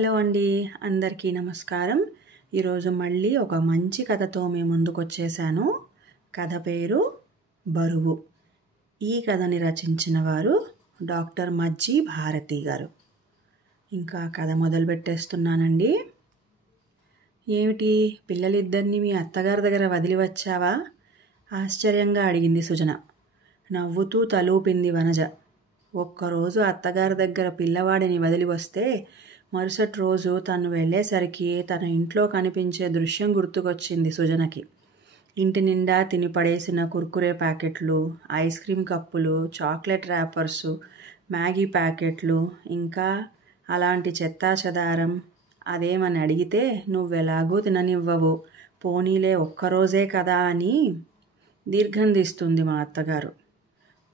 Hello అండి, అందరికీ నమస్కారం. ఈరోజు మళ్ళీ ఒక మంచి కథతో మీ ముందుకు వచ్చేసాను. కథ పేరు బరువు. ఈ కథని రచించిన వారు డాక్టర్ మజ్జి భారతి గారు. ఇంకా కథ మొదలు పెట్టేస్తున్నానండి. ఏమిటి, పిల్లలిద్దరినీ మీ అత్తగారి దగ్గర వదిలి వచ్చావా? ఆశ్చర్యంగా అడిగింది సుజన. నవ్వుతూ తలూపింది వనజ. ఒక్కరోజు అత్తగారి దగ్గర పిల్లవాడిని వదిలి వస్తే మరుసటి రోజు తను వెళ్ళేసరికి తన ఇంట్లో కనిపించే దృశ్యం గుర్తుకొచ్చింది సుజనకి. ఇంటి నిండా తిని పడేసిన కుర్కురే ప్యాకెట్లు, ఐస్ క్రీమ్ కప్పులు, చాక్లెట్ ర్యాపర్సు, మ్యాగీ ప్యాకెట్లు, ఇంకా అలాంటి చెత్తా చెదారం. అదేమని అడిగితే నువ్వెలాగూ తిననివ్వవు, పోనీలే ఒక్కరోజే కదా అని దీర్ఘం తీస్తుంది మా అత్తగారు.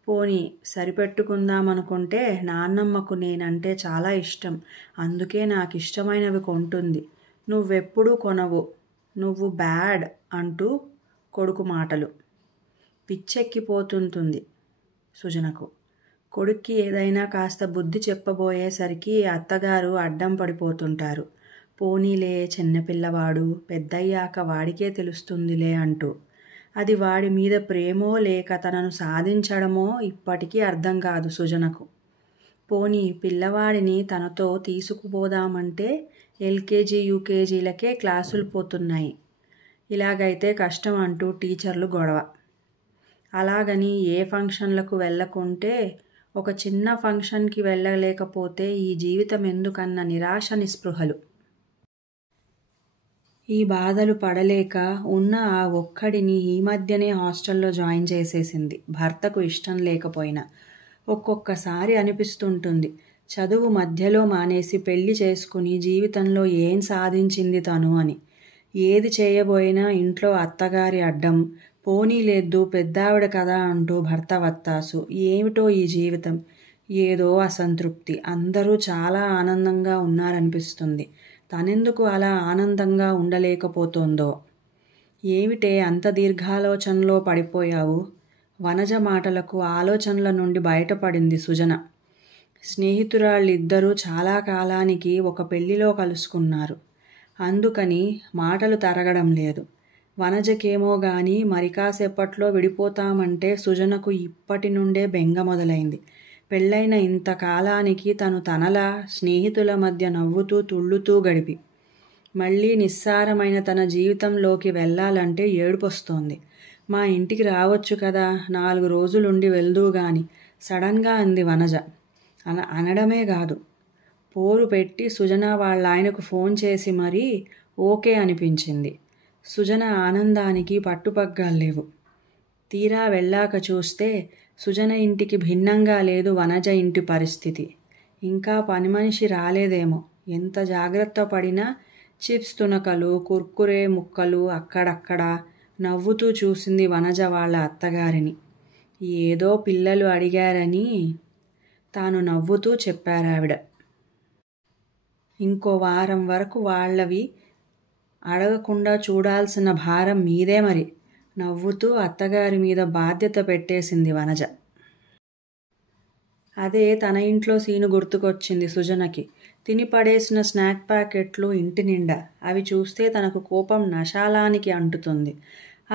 పోనీ సరిపెట్టుకుందామనుకుంటే నాన్నమ్మకు నేనంటే చాలా ఇష్టం, అందుకే నాకు ఇష్టమైనవి కొంటుంది. నువ్వెప్పుడూ కొనవు, నువ్వు బ్యాడ్ అంటూ కొడుకు మాటలు. పిచ్చెక్కిపోతుంటుంది సుజనకు. కొడుక్కి ఏదైనా కాస్త బుద్ధి చెప్పబోయేసరికి అత్తగారు అడ్డం పడిపోతుంటారు. పోనీలే, చిన్నపిల్లవాడు, పెద్దయ్యాక వాడికే తెలుస్తుందిలే అంటూ. అది వాడి మీద ప్రేమో లేక తనను సాధించడమో ఇప్పటికీ అర్థం కాదు సుజనకు. పోనీ పిల్లవాడిని తనతో తీసుకుపోదామంటే ఎల్కేజీ యూకేజీలకే క్లాసులు పోతున్నాయి. ఇలాగైతే కష్టం అంటూ టీచర్లు గొడవ. అలాగని ఏ ఫంక్షన్లకు వెళ్ళకుంటే, ఒక చిన్న ఫంక్షన్కి వెళ్ళలేకపోతే ఈ జీవితం ఎందుకన్న నిరాశ నిస్పృహలు. ఈ బాధలు పడలేక ఉన్న ఆ ఒక్కడిని ఈ మధ్యనే హాస్టల్లో జాయిన్ చేసేసింది, భర్తకు ఇష్టం లేకపోయినా. ఒక్కొక్కసారి అనిపిస్తుంటుంది, చదువు మధ్యలో మానేసి పెళ్లి చేసుకుని జీవితంలో ఏం సాధించింది తను అని. ఏది చేయబోయినా ఇంట్లో అత్తగారి అడ్డం. పోనీలేదు, పెద్దావిడ కదా అంటూ భర్త వత్తాసు. ఏమిటో ఈ జీవితం, ఏదో అసంతృప్తి. అందరూ చాలా ఆనందంగా ఉన్నారనిపిస్తుంది. తనెందుకు అలా ఆనందంగా ఉండలేకపోతుందో. ఏమిటే అంత దీర్ఘాలోచనలో పడిపోయావు? వనజ మాటలకు ఆలోచనల నుండి బయటపడింది సుజన. స్నేహితురాళ్ళిద్దరూ చాలా కాలానికి ఒక పెళ్లిలో కలుసుకున్నారు. అందుకని మాటలు తరగడం లేదు. వనజకేమో గాని మరి కాసేపట్లో విడిపోతామంటే సుజనకు ఇప్పటి నుండే బెంగ మొదలైంది. పెళ్ళైన ఇంతకాలానికి తను తనలా స్నేహితుల మధ్య నవ్వుతూ తుళ్ళుతూ గడిపి మళ్ళీ నిస్సారమైన తన జీవితంలోకి వెళ్ళాలంటే ఏడుపొస్తోంది. మా ఇంటికి రావచ్చు కదా, 4 రోజులుండి వెళ్దూగాని సడన్గా అంది వనజ. అనడమే కాదు, పోరు పెట్టి సుజన వాళ్ళ ఆయనకు ఫోన్ చేసి మరీ ఓకే అనిపించింది. సుజన ఆనందానికి పట్టుపగ్గాలు లేవు. తీరా వెళ్ళాక చూస్తే సుజన ఇంటికి భిన్నంగా లేదు వనజ ఇంటి పరిస్థితి. ఇంకా పని మనిషి రాలేదేమో. ఎంత జాగ్రత్త పడినా చిప్స్ తునకలు, కుర్కురే ముక్కలు అక్కడక్కడ. నవ్వుతూ చూసింది వనజ వాళ్ళ అత్తగారిని. ఏదో పిల్లలు అడిగారని తాను నవ్వుతూ చెప్పారావిడ. ఇంకో వారం వరకు వాళ్ళవి అడగకుండా చూడాల్సిన భారం మీదే మరి. నవ్వుతూ అత్తగారి మీద బాధ్యత పెట్టేసింది వనజ. అదే తన ఇంట్లో సీను గుర్తుకొచ్చింది సుజనకి. తిని పడేసిన స్నాక్ ప్యాకెట్లు ఇంటి నిండా. అవి చూస్తే తనకు కోపం నశాలానికి అంటుతుంది.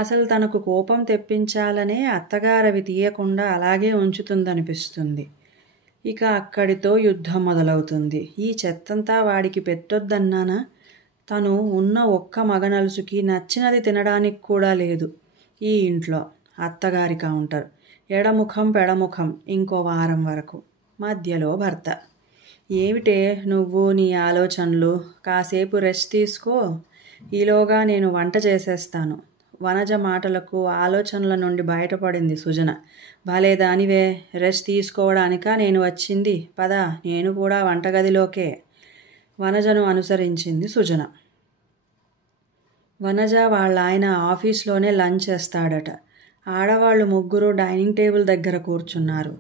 అసలు తనకు కోపం తెప్పించాలనే అత్తగారవి తీయకుండా అలాగే ఉంచుతుందనిపిస్తుంది. ఇక అక్కడితో యుద్ధం మొదలవుతుంది. ఈ చెత్తంతా వాడికి పెట్టొద్దన్నానా? తను ఉన్న ఒక్క మగనలుసుకి నచ్చినది తినడానికి కూడా లేదు ఈ ఇంట్లో. అత్తగారి కౌంటర్. ఎడముఖం పెడముఖం ఇంకో వారం వరకు. మధ్యలో భర్త. ఏమిటే నువ్వు నీ ఆలోచనలు? కాసేపు రెస్ట్ తీసుకో, ఈలోగా నేను వంట చేసేస్తాను. వనజ మాటలకు ఆలోచనల నుండి బయటపడింది సుజన. భలే దానివే, రెస్ట్ తీసుకోవడానికా నేను వచ్చింది? పద, నేను కూడా వంటగదిలోకే. వనజను అనుసరించింది సుజన. వనజ వాళ్ళ ఆయన ఆఫీస్లోనే లంచ్ చేస్తాడట. ఆడవాళ్ళు 3 డైనింగ్ టేబుల్ దగ్గర కూర్చున్నారు.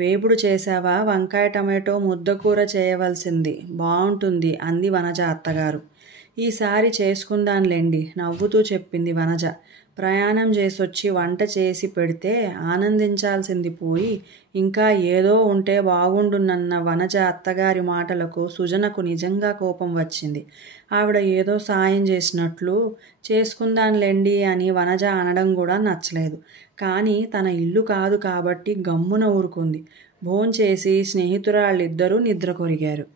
వేపుడు చేశావా? వంకాయ టమాటో ముద్దకూర చేయవలసింది, బాగుంటుంది అంది వనజ అత్తగారు. ఈసారి చేసుకుందాన్లేండి నవ్వుతూ చెప్పింది వనజ. ప్రయాణం చేసొచ్చి వంట చేసి పెడితే ఆనందించాల్సింది పోయి ఇంకా ఏదో ఉంటే బాగుండునన్న వనజ అత్తగారి మాటలకు సుజనకు నిజంగా కోపం వచ్చింది. ఆవిడ ఏదో సాయం చేసినట్లు చేసుకుందాంలేండి అని వనజ అనడం కూడా నచ్చలేదు. కానీ తన ఇల్లు కాదు కాబట్టి గమ్మున ఊరుకుంది. భోంచేసి స్నేహితురాళ్ళిద్దరూ నిద్ర కొరిగారు.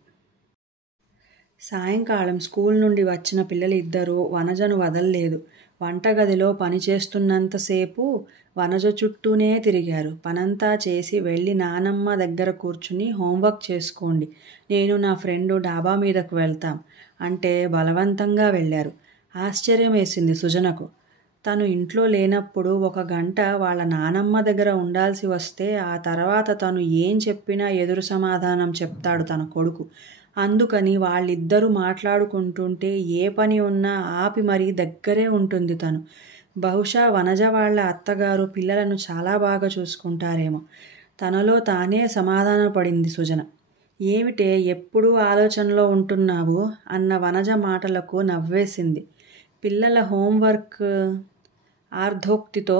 సాయంకాలం స్కూల్ నుండి వచ్చిన పిల్లలిద్దరూ వనజను వదల్లేదు. వంటగదిలో పనిచేస్తున్నంతసేపు వనజ చుట్టూనే తిరిగారు. పనంతా చేసి వెళ్ళి నానమ్మ దగ్గర కూర్చుని హోంవర్క్ చేసుకోండి, నేను నా ఫ్రెండు డాబా మీదకు వెళ్తాం అంటే బలవంతంగా వెళ్ళారు. ఆశ్చర్యం వేసింది సుజనకు. తను ఇంట్లో లేనప్పుడు 1 గంట వాళ్ళ నానమ్మ దగ్గర ఉండాల్సి వస్తే ఆ తర్వాత తను ఏం చెప్పినా ఎదురు సమాధానం చెప్తాడు తన కొడుకు. అందుకని వాళ్ళిద్దరూ మాట్లాడుకుంటుంటే ఏ పని ఉన్నా ఆపి మరీ దగ్గరే ఉంటుంది తను. బహుశా వనజ వాళ్ళ అత్తగారు పిల్లలను చాలా బాగా చూసుకుంటారేమో. తనలో తానే సమాధానపడింది సుజన. ఏమిటే ఎప్పుడూ ఆలోచనలో ఉంటున్నావు అన్న వనజ మాటలకు నవ్వేసింది. పిల్లల హోంవర్క్ ఆర్ధోక్తితో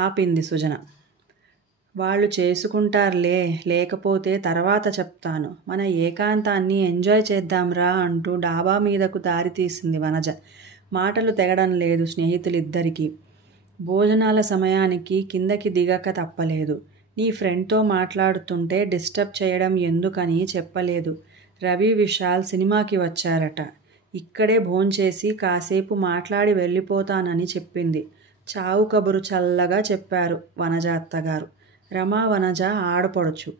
ఆపింది సుజన. వాళ్ళు చేసుకుంటారులే, లేకపోతే తర్వాత చెప్తాను, మన ఏకాంతాన్ని ఎంజాయ్ చేద్దాంరా అంటూ డాబా మీదకు దారి తీసింది వనజ. మాటలు తెగడం లేదు స్నేహితులిద్దరికీ. భోజనాల సమయానికి కిందకి దిగక తప్పలేదు. నీ ఫ్రెండ్తో మాట్లాడుతుంటే డిస్టర్బ్ చేయడం ఎందుకని చెప్పలేదు. రవి విశాల్ సినిమాకి వచ్చారట. ఇక్కడే భోంచేసి కాసేపు మాట్లాడి వెళ్ళిపోతానని చెప్పింది. చావు కబురు చల్లగా చెప్పారు వనజ అత్తగారు. రమా వనజ ఆడపడుచు.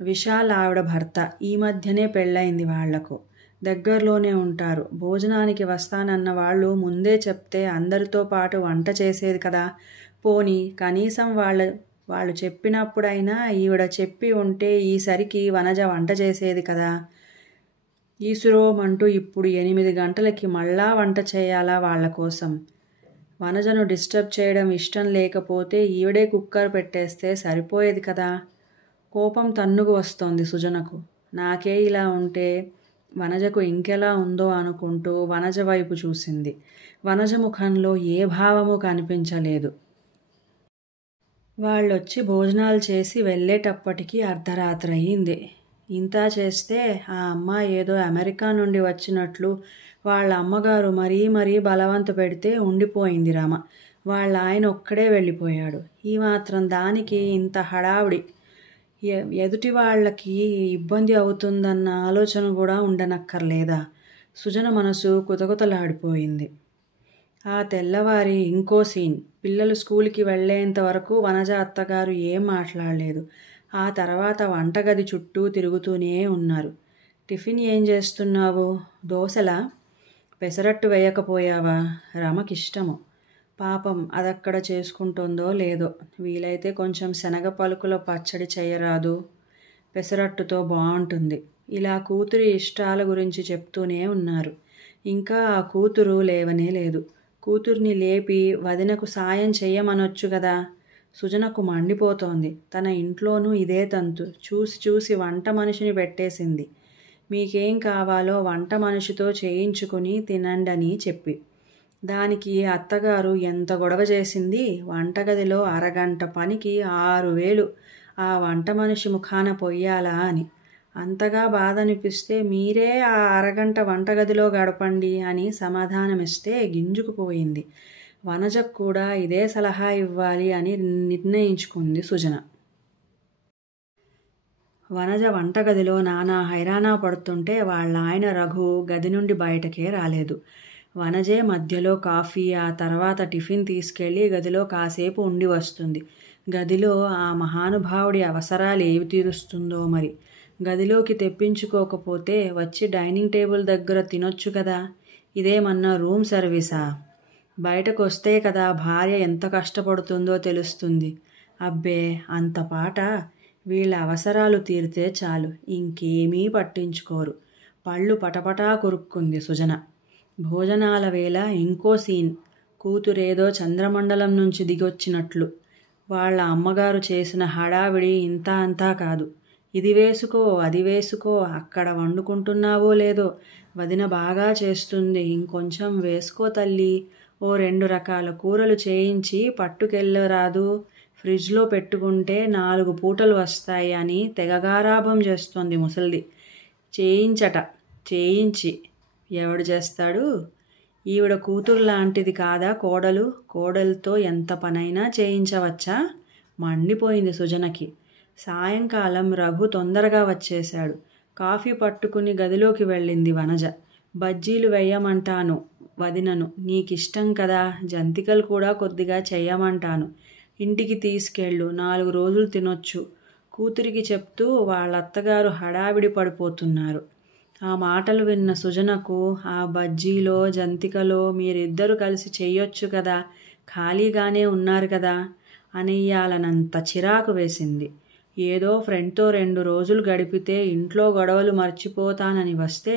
విశాల్ ఆవిడ భర్త. ఈ మధ్యనే పెళ్ళయింది వాళ్లకు. దగ్గరలోనే ఉంటారు. భోజనానికి వస్తానన్న వాళ్ళు ముందే చెప్తే అందరితో పాటు వంట చేసేది కదా. పోనీ కనీసం వాళ్ళు చెప్పినప్పుడైనా ఈవిడ చెప్పి ఉంటే ఈసరికి వనజ వంట చేసేది కదా. ఈసురోమంటూ ఇప్పుడు 8 గంటలకి మళ్ళా వంట చేయాలా వాళ్ళ కోసం. వనజను డిస్టర్బ్ చేయడం ఇష్టం లేకపోతే ఈవిడే కుక్కర్ పెట్టేస్తే సరిపోయేది కదా. కోపం తన్నుకు వస్తోంది సుజనకు. నాకే ఇలా ఉంటే వనజకు ఇంకెలా ఉందో అనుకుంటూ వనజ వైపు చూసింది. వనజ ముఖంలో ఏ భావము కనిపించలేదు. వాళ్ళొచ్చి భోజనాలు చేసి వెళ్ళేటప్పటికి అర్ధరాత్రి అయింది. ఇంతా చేస్తే ఆ అమ్మాయి ఏదో అమెరికా నుండి వచ్చినట్లు వాళ్ళ అమ్మగారు మరీ బలవంత పెడితే ఉండిపోయింది రమ. వాళ్ళ ఆయన ఒక్కడే వెళ్ళిపోయాడు. ఈ మాత్రం దానికి ఇంత హడావుడి. ఎదుటి వాళ్ళకి ఇబ్బంది అవుతుందన్న ఆలోచన కూడా ఉండనక్కర్లేదా? సుజన మనసు కుతకుతలాడిపోయింది. ఆ తెల్లవారి ఇంకో సీన్. పిల్లలు స్కూల్కి వెళ్ళేంత వరకు వనజ అత్తగారు ఏం మాట్లాడలేదు. ఆ తర్వాత వంటగది చుట్టూ తిరుగుతూనే ఉన్నారు. టిఫిన్ ఏం చేస్తున్నావు? దోశలా? పెసరట్టు వేయకపోయావా? రమకిష్టము. పాపం అదక్కడ చేసుకుంటుందో లేదో. వీలైతే కొంచెం శనగ పలుకుల పచ్చడి చేయరాదు, పెసరట్టుతో బాగుంటుంది. ఇలా కూతురి ఇష్టాల గురించి చెప్తూనే ఉన్నారు. ఇంకా ఆ కూతురు లేవనే లేదు. కూతుర్ని లేపి వదినకు సాయం చెయ్యమనొచ్చు కదా. సుజనకు మండిపోతోంది. తన ఇంట్లోనూ ఇదే తంతు. చూసి వంట మనిషిని పెట్టేసింది. మీకేం కావాలో వంట మనిషితో చేయించుకుని తినండని చెప్పి. దానికి అత్తగారు ఎంత గొడవ చేసింది. వంటగదిలో అరగంట పనికి 6,000 ఆ వంట మనిషి ముఖాన పొయ్యాలా అని. అంతగా బాధ అనిపిస్తే మీరే ఆ అరగంట వంటగదిలో గడపండి అని సమాధానమిస్తే గింజుకుపోయింది. వనజకు కూడా ఇదే సలహా ఇవ్వాలి అని నిర్ణయించుకుంది సుజన. వనజ వంటగదిలో నానా హైరానా పడుతుంటే వాళ్ళ ఆయన రఘు గది నుండి బయటకే రాలేదు. వనజే మధ్యలో కాఫీ, ఆ తర్వాత టిఫిన్ తీసుకెళ్ళి గదిలో కాసేపు ఉండి వస్తుంది. గదిలో ఆ మహానుభావుడి అవసరాలు ఏవి తీరుస్తుందో మరి. గదిలోకి తెప్పించుకోకపోతే వచ్చి డైనింగ్ టేబుల్ దగ్గర తినొచ్చు కదా. ఇదేమన్నా రూమ్ సర్వీసా? బయటకు వస్తే కదా భార్య ఎంత కష్టపడుతుందో తెలుస్తుంది. అబ్బే అంత పాట. వీళ్ళ అవసరాలు తీరితే చాలు, ఇంకేమీ పట్టించుకోరు. పళ్ళు పటపటా కొరుక్కుంది సుజన. భోజనాల వేళ ఇంకో సీన్. కూతురేదో చంద్రమండలం నుంచి దిగొచ్చినట్లు. వాళ్ళ అమ్మగారు చేసిన హడావిడి ఇంత అంతా కాదు. ఇది వేసుకో, అది వేసుకో, అక్కడ వండుకుంటున్నావో లేదో, వదిన బాగా చేస్తుంది, ఇంకొంచెం వేసుకో తల్లి, ఓ 2 రకాల కూరలు చేయించి పట్టుకెళ్ళరాదు, ఫ్రిడ్జ్లో పెట్టుకుంటే 4 పూటలు వస్తాయి అని తెగ గారాబం చేస్తోంది ముసల్ది. చేయించి ఎవడు చేస్తాడు? ఈవిడ కూతురు లాంటిది కాదా కోడలు? కోడలితో ఎంత పనైనా చేయించవచ్చా? మండిపోయింది సుజనకి. సాయంకాలం రఘు తొందరగా వచ్చేశాడు. కాఫీ పట్టుకుని గదిలోకి వెళ్ళింది వనజ. బజ్జీలు వేయమంటాను వదినను, నీకిష్టం కదా, జంతికలు కూడా కొద్దిగా చెయ్యమంటాను. ఇంటికి తీసుకెళ్ళు, 4 రోజులు తినొచ్చు. కూతురికి చెప్తూ వాళ్ళత్తగారు హడావిడి పడిపోతున్నారు. ఆ మాటలు విన్న సుజనకు ఆ బజ్జీలో జంతికలో మీరిద్దరూ కలిసి చెయ్యొచ్చు కదా, ఖాళీగానే ఉన్నారు కదా అనేయాలనంత చిరాకు వేసింది. ఏదో ఫ్రెండ్తో 2 రోజులు గడిపితే ఇంట్లో గొడవలు మర్చిపోతానని వస్తే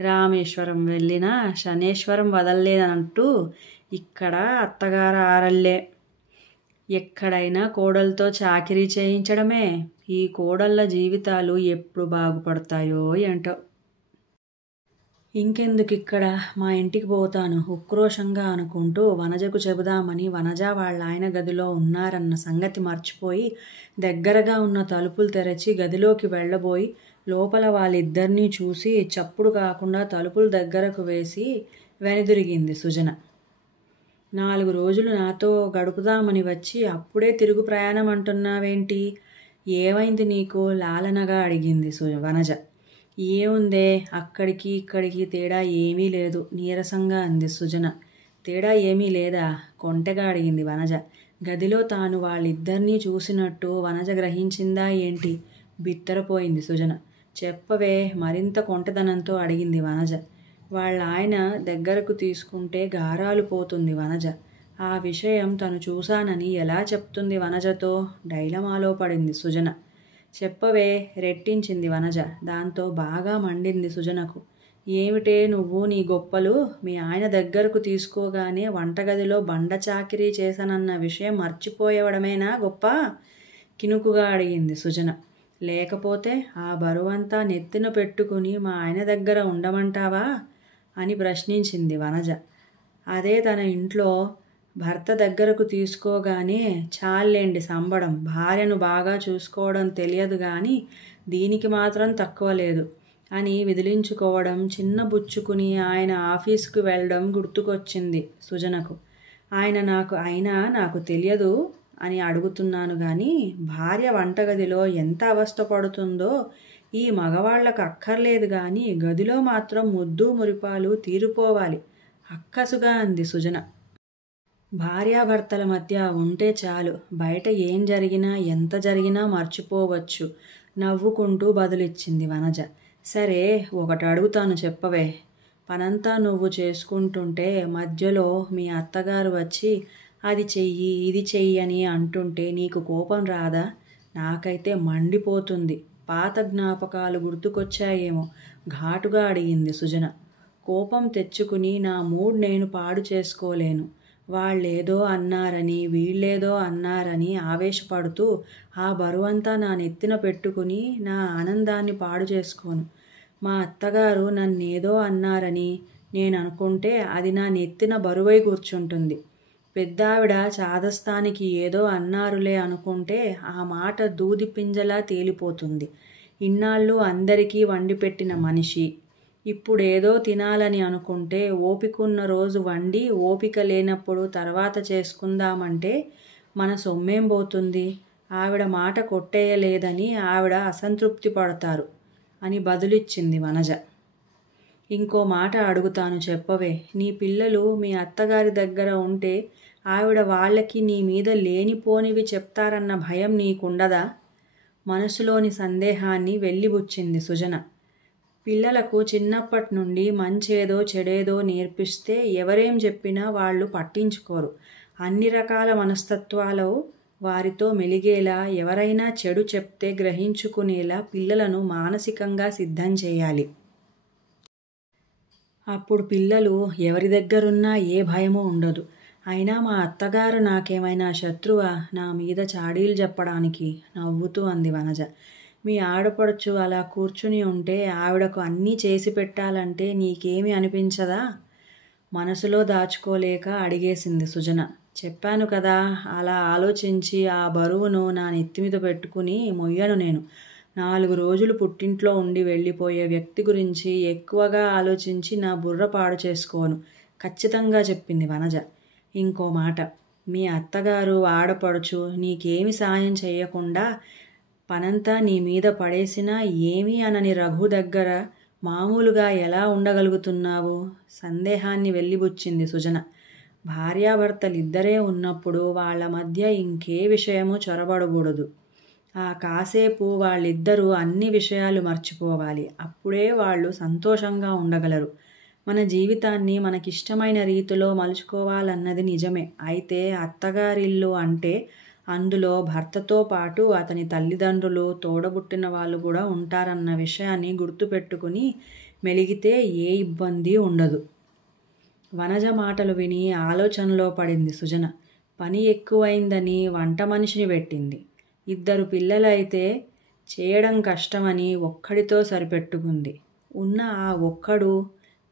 రామేశ్వరం వెళ్ళినా శనేశ్వరం వదల్లేదన్నట్టు ఇక్కడ అత్తగారు ఆరల్లే. ఎక్కడైనా కోడలతో చాకిరీ చేయించడమే. ఈ కోడళ్ళ జీవితాలు ఎప్పుడు బాగుపడతాయో ఏంటో. ఇంకెందుకిక్కడ, మా ఇంటికి పోతాను ఉక్రోషంగా అనుకుంటూ వనజకు చెబుదామని వనజ వాళ్ళ ఆయన గదిలో ఉన్నారన్న సంగతి మర్చిపోయి దగ్గరగా ఉన్న తలుపులు తెరచి గదిలోకి వెళ్ళబోయి లోపల వాళ్ళిద్దరినీ చూసి చప్పుడు కాకుండా తలుపులు దగ్గరకు వేసి వెనుదిరిగింది సుజన. 4 రోజులు నాతో గడుపుదామని వచ్చి అప్పుడే తిరుగు ప్రయాణం అంటున్నావేంటి? ఏమైంది నీకు? లాలనగా అడిగింది వనజ. ఏముందే, అక్కడికి ఇక్కడికి తేడా ఏమీ లేదు నీరసంగా అంది సుజన. తేడా ఏమీ లేదా? కొంటెగా అడిగింది వనజ. గదిలో తాను వాళ్ళిద్దరినీ చూసినట్టు వనజ గ్రహించిందా ఏంటి? బిత్తరపోయింది సుజన. చెప్పవే, మరింత కొంటెదనంతో అడిగింది వనజ. వాళ్ళ ఆయన దగ్గరకు తీసుకుంటే గారాలు పోతుంది వనజ. ఆ విషయం తను చూశానని ఎలా చెప్తుంది వనజతో? డైలమాలో పడింది సుజన. చెప్పవే, రెట్టించింది వనజ. దాంతో బాగా మండింది సుజనకు. ఏమిటే నువ్వు నీ గొప్పలు? మీ ఆయన దగ్గరకు తీసుకోగానే వంటగదిలో బండ చాకిరీ చేశానన్న విషయం మర్చిపోయేవడమేనా గొప్ప? కినుకుగా అడిగింది సుజన. లేకపోతే ఆ బరువంతా నెత్తిన పెట్టుకుని మా ఆయన దగ్గర ఉండమంటావా అని ప్రశ్నించింది వనజ. అదే తన ఇంట్లో భర్త దగ్గరకు తీసుకోగానే చాలేండి సంబడం, భార్యను బాగా చూసుకోవడం తెలియదు కానీ దీనికి మాత్రం తక్కువ లేదు అని విదిలించుకోవడం, చిన్నబుచ్చుకుని ఆయన ఆఫీసుకు వెళ్ళడం గుర్తుకొచ్చింది సుజనకు. అయినా నాకు తెలియదు అని అడుగుతున్నాను కానీ భార్య వంటగదిలో ఎంత అవస్థ పడుతుందో ఈ మగవాళ్లకు అక్కర్లేదు కానీ గదిలో మాత్రం ముద్దు మురిపాలు తీరిపోవాలి అక్కసుగా అంది సుజన. భార్యాభర్తల మధ్య ఉంటే చాలు, బయట ఏం జరిగినా ఎంత జరిగినా మర్చిపోవచ్చు నవ్వుకుంటూ బదులిచ్చింది వనజ. సరే, ఒకటి అడుగుతాను చెప్పవే. పనంతా నువ్వు చేసుకుంటుంటే మధ్యలో మీ అత్తగారు వచ్చి అది చెయ్యి ఇది చెయ్యి అని అంటుంటే నీకు కోపం రాదా? నాకైతే మండిపోతుంది. పాత జ్ఞాపకాలు గుర్తుకొచ్చాయేమో ఘాటుగా అడిగింది సుజన. కోపం తెచ్చుకుని నా మూడ్ నేను పాడు చేసుకోలేను. వాళ్ళేదో అన్నారని వీళ్ళేదో అన్నారని ఆవేశపడుతూ ఆ బరువంతా నా నెత్తిన పెట్టుకుని నా ఆనందాన్ని పాడు చేసుకోను. మా అత్తగారు నన్నేదో అన్నారని నేను అనుకుంటే అది నా నెత్తిన బరువై కూర్చుంటుంది. పెద్దావిడ చాదస్తానికి ఏదో అన్నారులే అనుకుంటే ఆ మాట దూది పింజలా తేలిపోతుంది. ఇన్నాళ్ళు అందరికీ వండిపెట్టిన మనిషి ఇప్పుడేదో తినాలని అనుకుంటే ఓపికన్న రోజు వండి, ఓపిక లేనప్పుడు తర్వాత చేసుకుందామంటే మన సొమ్మేం పోతుంది? ఆవిడ మాట కొట్టేయలేదని ఆవిడ అసంతృప్తి పడతారు అని బదులిచ్చింది వనజ. ఇంకో మాట అడుగుతాను చెప్పవే. నీ పిల్లలు మీ అత్తగారి దగ్గర ఉంటే ఆవిడ వాళ్ళకి నీ మీద లేనిపోనివి చెప్తారన్న భయం నీకుండదా? మనసులోని సందేహాన్ని వెళ్ళిబుచ్చింది సుజన. పిల్లలకు చిన్నప్పటి నుండి మంచేదో చెడేదో నేర్పిస్తే ఎవరేం చెప్పినా వాళ్ళు పట్టించుకోరు. అన్ని రకాల మనస్తత్వాలు వారితో మెలిగేలా, ఎవరైనా చెడు చెప్తే గ్రహించుకునేలా పిల్లలను మానసికంగా సిద్ధం చేయాలి. అప్పుడు పిల్లలు ఎవరి దగ్గరున్నా ఏ భయమూ ఉండదు. అయినా మా అత్తగారు నాకేమైనా శత్రువా నా మీద చాడీలు చెప్పడానికి? నవ్వుతూ అంది వనజ. మీ ఆడపడుచు అలా కూర్చుని ఉంటే ఆవిడకు అన్నీ చేసి పెట్టాలంటే నీకేమీ అనిపించదా? మనసులో దాచుకోలేక అడిగేసింది సుజన. చెప్పాను కదా, అలా ఆలోచించి ఆ బరువును నా నెత్తిమీద పెట్టుకుని మొయ్యను నేను. 4 రోజులు పుట్టింట్లో ఉండి వెళ్ళిపోయే వ్యక్తి గురించి ఎక్కువగా ఆలోచించి నా బుర్ర పాడు చేసుకోను, ఖచ్చితంగా చెప్పింది వనజ. ఇంకో మాట, మీ అత్తగారు ఆడపడుచు నీకేమి సాయం చేయకుండా పనంతా నీ మీద పడేసినా ఏమీ అనని రఘు దగ్గర మామూలుగా ఎలా ఉండగలుగుతున్నావు? సందేహాన్ని వెళ్ళిబుచ్చింది సుజన. భార్యాభర్తలిద్దరే ఉన్నప్పుడు వాళ్ళ మధ్య ఇంకే విషయము చొరబడకూడదు. ఆ కాసేపు వాళ్ళిద్దరూ అన్ని విషయాలు మర్చిపోవాలి. అప్పుడే వాళ్ళు సంతోషంగా ఉండగలరు. మన జీవితాన్ని మనకిష్టమైన రీతిలో మలుచుకోవాలన్నది నిజమే. అయితే అత్తగారిల్లు అంటే అందులో భర్తతో పాటు అతని తల్లిదండ్రులు, తోడబుట్టిన వాళ్ళు కూడా ఉంటారన్న విషయాన్ని గుర్తుపెట్టుకుని మెలిగితే ఏ ఇబ్బంది ఉండదు. వనజ మాటలు విని ఆలోచనలో పడింది సుజన. పని ఎక్కువైందని వంట మనిషిని పెట్టింది. 2 పిల్లలైతే చేయడం కష్టమని ఒక్కడితో సరిపెట్టుకుంది. ఉన్న ఆ ఒక్కడు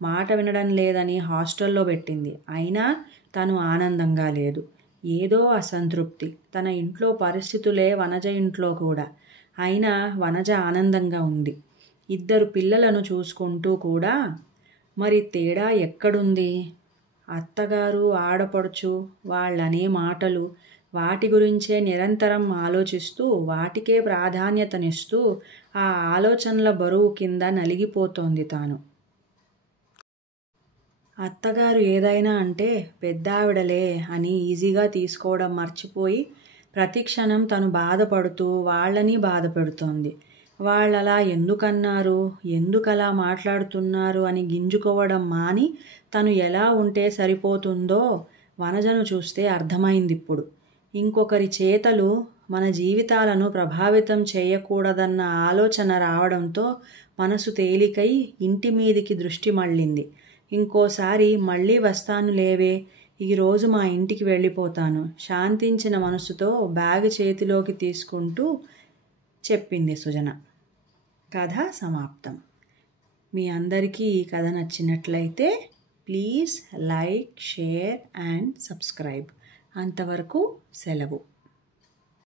మాట వినడం లేదని హాస్టల్లో పెట్టింది. అయినా తను ఆనందంగా లేదు. ఏదో అసంతృప్తి. తన ఇంట్లో పరిస్థితులే వనజ ఇంట్లో కూడా. అయినా వనజ ఆనందంగా ఉంది. 2 పిల్లలను చూసుకుంటూ కూడా. మరి తేడా ఎక్కడుంది? అత్తగారు, ఆడపడుచు వాళ్ళనే మాటలు, వాటి గురించే నిరంతరం ఆలోచిస్తూ వాటికే ప్రాధాన్యతనిస్తూ ఆ ఆలోచనల బరువు కింద నలిగిపోతోంది తాను. అత్తగారు ఏదైనా అంటే పెద్దావిడలే అని ఈజీగా తీసుకోవడం మర్చిపోయి ప్రతిక్షణం తను బాధపడుతూ వాళ్ళని బాధపెడుతోంది. వాళ్ళలా ఎందుకన్నారు, ఎందుకలా మాట్లాడుతున్నారు అని గింజుకోవడం మాని తను ఎలా ఉంటే సరిపోతుందో వనజను చూస్తే అర్థమైందిప్పుడు. ఇంకొకరి చేతలు మన జీవితాలను ప్రభావితం చేయకూడదన్న ఆలోచన రావడంతో మనసు తేలికై ఇంటి మీదికి దృష్టి మళ్ళింది. ఇంకోసారి మళ్ళీ వస్తాను లేవే, ఈరోజు మా ఇంటికి వెళ్ళిపోతాను, శాంతించిన మనసుతో బ్యాగ్ చేతిలోకి తీసుకుంటూ చెప్పింది సుజన. కథ సమాప్తం. మీ అందరికీ ఈ కథ నచ్చినట్లయితే please like, share and subscribe. అంతవరకు సెలవు.